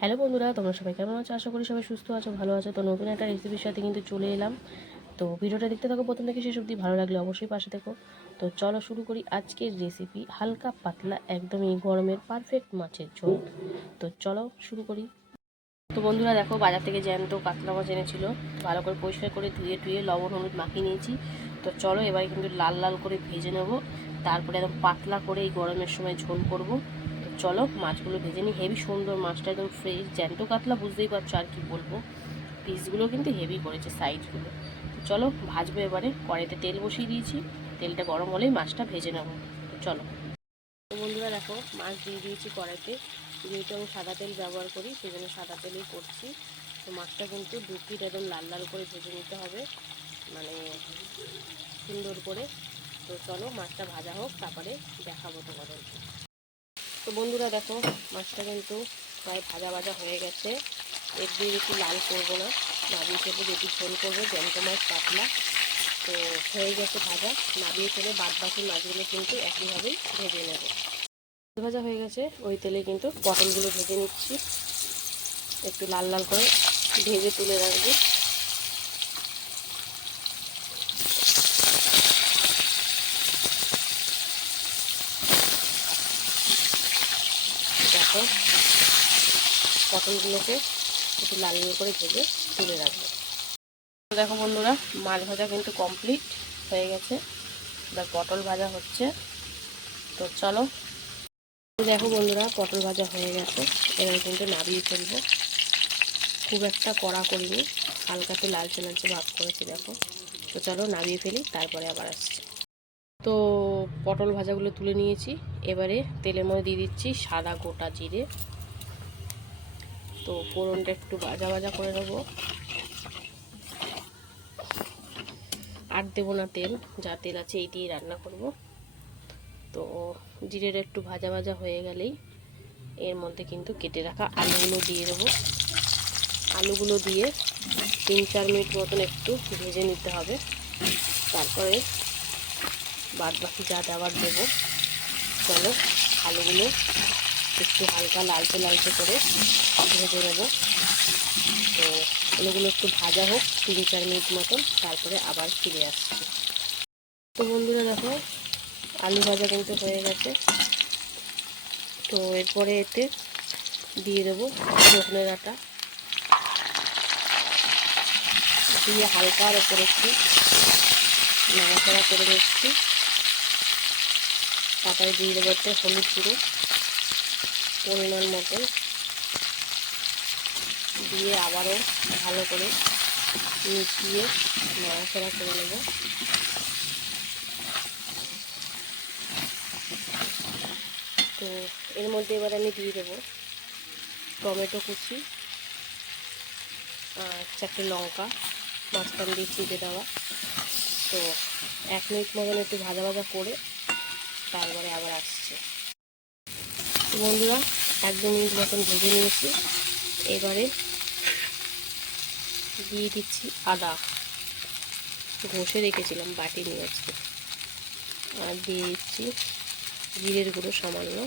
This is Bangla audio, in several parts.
হ্যালো বন্ধুরা, তোমরা সবাই কেমন আছো? আশা করি সবাই সুস্থ আছো, ভালো আছো। তো নতুন একটা রেসিপির সাথে কিন্তু চলে এলাম। তো ভিডিওটা দেখতে থাকো, প্রথম থেকে শেষ অবধি। ভালো লাগলে অবশ্যই পাশে থেকো। তো চলো শুরু করি আজকের রেসিপি হালকা পাতলা একদমই গরমের পারফেক্ট মাছের ঝোল। তো চলো শুরু করি। তো বন্ধুরা, দেখো বাজার থেকে জ্যান্ত কাতলা মাছ এনেছিল। ভালো করে পরিষ্কার করে ধুয়ে টুয়ে লবণ, হলুদ মাখিয়ে নিয়েছি। তো চলো এবার কিন্তু লাল লাল করে ভেজে নেব। তারপরে একদম পাতলা করে এই গরমের সময় ঝোল করব। চলো, মাছগুলো ভেজে নিই। হেভি সুন্দর মাছটা একদম ফ্রেশ জ্যান্ত কাতলা, বুঝতেই পারছ আর কি বলব। পিসগুলো কিন্তু হেভি করেছে সাইজগুলো তো চলো, ভাজবো এবারে। কড়াইতে তেল বসিয়ে দিয়েছি। তেলটা গরম হলেই মাছটা ভেজে নেব। তো চলো। বন্ধুরা দেখো, মাছ দিয়ে দিয়েছি কড়াইতে। যেহেতু আমি সাদা তেল ব্যবহার করি সেই জন্য সাদা তেলেই করছি। তো মাছটা কিন্তু দু পিঠ একদম লাল লাল করে ভেজে নিতে হবে। মানে সুন্দর করে। তো চলো, মাছটা ভাজা হোক, তারপরে দেখাবো তোমাদেরকে। তো বন্ধুরা দেখো, মাছটা কিন্তু প্রায় ভাজা ভাজা হয়ে গেছে। এর দিয়ে একটু লাল করব না, নাবিয়ে ফেলে যেটি ফোন করব, জ্যান্ত মাছ পাতলা। তো হয়ে গেছে ভাজা, নাবিয়ে ফেলে বাদ বাকি মাছগুলো কিন্তু একইভাবেই ভেজে নেব। ভাজা হয়ে গেছে, ওই তেলে কিন্তু পটলগুলো ভেজে নিচ্ছি। একটু লাল লাল করে ভেজে তুলে রাখব। দেখো। পটলগুলোকে একটু লাল লাল করে ভেজে তুলে রাখব। দেখো বন্ধুরা, মাছ ভাজা কিন্তু কমপ্লিট হয়ে গেছে। এবার পটল ভাজা হচ্ছে। তো চলো। দেখো বন্ধুরা, পটল ভাজা হয়ে গেছে। এবার কিন্তু নাবিয়ে ফেলব। খুব একটা কড়া করিনি। হালকা তো লালচে লালচে ভাব করেছি, দেখো। তো চলো নাবিয়ে ফেলি, তারপরে আবার আসছি। তো পটল ভাজাগুলো তুলে নিয়েছি। এবারে তেলের মধ্যে দিয়ে দিচ্ছি সাদা গোটা জিরে। তো ফোড়নটা একটু ভাজা ভাজা করে নেব। আর দেবো না তেল, যা তেল আছে এই দিয়েই রান্না করব। তো জিরের একটু ভাজা ভাজা হয়ে গেলেই এর মধ্যে কিন্তু কেটে রাখা আলুগুলো দিয়ে দেবো। আলুগুলো দিয়ে তিন চার মিনিট মতন একটু ভেজে নিতে হবে। তারপরে বাদ বাকি যা দেওয়ার দেবো। চলো, আলুগুলো একটু হালকা লালচে লালচে করে ভেজে নেব। তো আলুগুলো একটু ভাজা হোক, তিন চার মিনিট মতন, তারপরে আবার ফিরে আসছি। তো বন্ধুরা দেখো, আলু ভাজা কিন্তু হয়ে গেছে। তো এরপরে এতে দিয়ে দেবো রসুনের আটা দিয়ে হালকার ওপরে একটু নাড়াচাড়া করে নিচ্ছি। তারপরে দিয়ে দেবো একটা হলুদ গুঁড়ো পরিমাণ মতন দিয়ে আবারও ভালো করে মিশিয়ে নাড়াচাড়া করে নেব। তো এর মধ্যে এবার আমি দিয়ে দেবো টমেটো কুচি আর চারটে লঙ্কা, মাঝখান দিয়ে চিপে দেওয়া। তো এক মিনিট মতন একটু ভাজা ভাজা করে তারপরে আবার আসছে। বন্ধুরা এক দু মিনিট মতন ভেজে নিয়েছি। এবারে দিয়ে দিচ্ছি আদা। ঘষে রেখেছিলাম বাটি নিয়ে আজকে। আর দিয়ে দিচ্ছি জিরের গুঁড়ো সামান্য।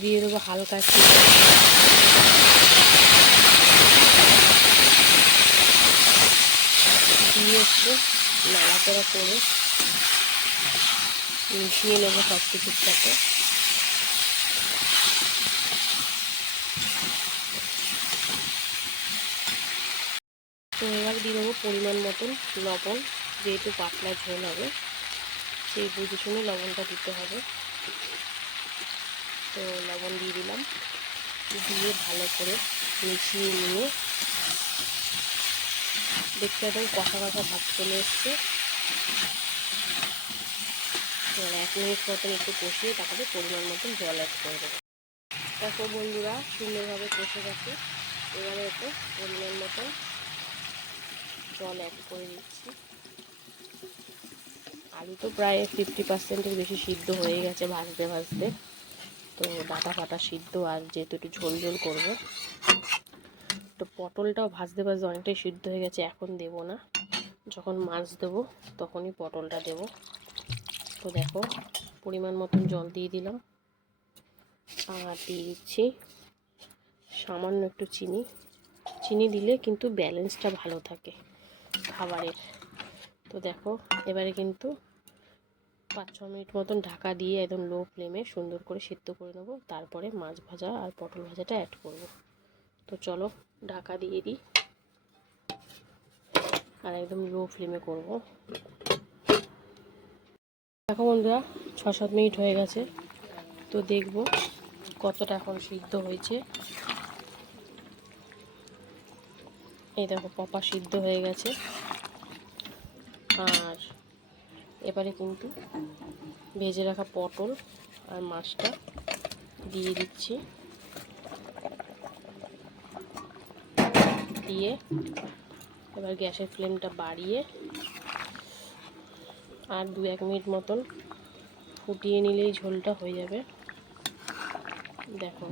দিয়ে দেবো হালকা দিয়ে নাড়াচাড়া করে মিশিয়ে নেব সব কিছুর সাথে। তো এবার দিয়ে দেবো পরিমাণ মতন লবণ, যেহেতু পাতলা ঝোল হবে, সেই বুঝে শুনে লবণটা দিতে হবে। তো লবণ দিয়ে দিলাম। দিয়ে ভালো করে মিশিয়ে নিয়ে দেখতে একদম কষা কষা ভাত চলে এসছে। এক মিনিট মতন একটু কষিয়ে তারপরে পরিমাণ মতন জল অ্যাড করে দেবো। দেখো বন্ধুরা, সুন্দরভাবে কষে গেছে। এবারে এতে পরিমাণ মতন জল অ্যাড করে দিচ্ছি। আলু তো প্রায় ফিফটি পার্সেন্টের বেশি সিদ্ধ হয়ে গেছে ভাজতে ভাজতে। তো ডাটা ফাটা সিদ্ধ আর যেহেতু একটু ঝোল ঝোল করব তো পটলটাও ভাজতে ভাজতে অনেকটাই সিদ্ধ হয়ে গেছে, এখন দেব না। যখন মাছ দেবো, তখনই পটলটা দেব। তো দেখো, পরিমাণ মতন জল দিয়ে দিলাম। আর দিয়ে দিচ্ছি সামান্য একটু চিনি। চিনি দিলে কিন্তু ব্যালেন্সটা ভালো থাকে খাবারের। তো দেখো, এবারে কিন্তু পাঁচ, ছ মিনিট মতন ঢাকা দিয়ে একদম লো ফ্লেমে সুন্দর করে সিদ্ধ করে নেব। তারপরে মাছ ভাজা আর পটল ভাজাটা অ্যাড করব। তো চলো ঢাকা দিয়ে দিই। আর একদম লো ফ্লেমে করব। দেখো বন্ধুরা ছ সাত মিনিট হয়ে গেছে। তো দেখব কতটা এখন সিদ্ধ হয়েছে। এই দেখো, পপা সিদ্ধ হয়ে গেছে। আর এবারে কিন্তু ভেজে রাখা পটল আর মাছটা দিয়ে দিচ্ছি। দিয়ে এবার গ্যাসের ফ্লেমটা বাড়িয়ে আর দু এক মিনিট মতন ফুটিয়ে নিলেই ঝোলটা হয়ে যাবে। দেখো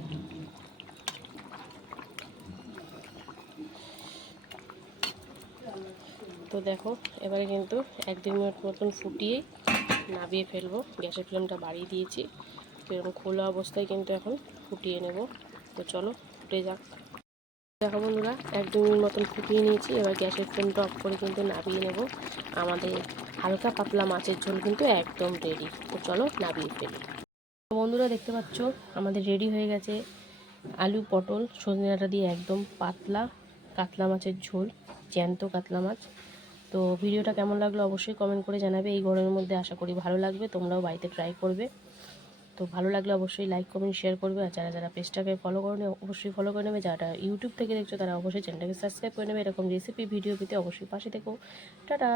তো দেখো, এবারে কিন্তু এক দু মিনিট মতন ফুটিয়ে নাবিয়ে ফেলব। গ্যাসের ফ্লেমটা বাড়িয়ে দিয়েছি। তো এরকম খোলা অবস্থায় কিন্তু এখন ফুটিয়ে নেব। তো চলো, ফুটে যাক। দেখো বন্ধুরা, এক দু মিনিট মতন ফুটিয়ে নিয়েছি। এবার গ্যাসের ফ্লেমটা অফ করে কিন্তু নাবিয়ে নেব। আমাদের হালকা পাতলা মাছের ঝোল কিন্তু একদম রেডি তো চলো নাবিয়ে ফেলি। বন্ধুরা, দেখতে পাচ্ছ, আমাদের রেডি হয়ে গেছে আলু, পটল, সজনে ডাঁটা দিয়ে একদম পাতলা কাতলা মাছের ঝোল, জ্যান্ত কাতলা মাছ। তো ভিডিওটা কেমন লাগল অবশ্যই কমেন্ট করে জানাবে। এই গরমের মধ্যে আশা করি ভালো লাগবে। তোমরাও বাড়িতে ট্রাই করবে। তো ভালো লাগলে অবশ্যই লাইক কমেন্ট শেয়ার করবে। আর যারা যারা পেজটাকে ফলো করে নেবে অবশ্যই ফলো করে নেবে। যারা ইউটিউব থেকে দেখছ, তারা অবশ্যই চ্যানেলটাকে সাবস্ক্রাইব করে নেবে। এরকম রেসিপি ভিডিও পেতে অবশ্যই পাশে দেখো টাটা!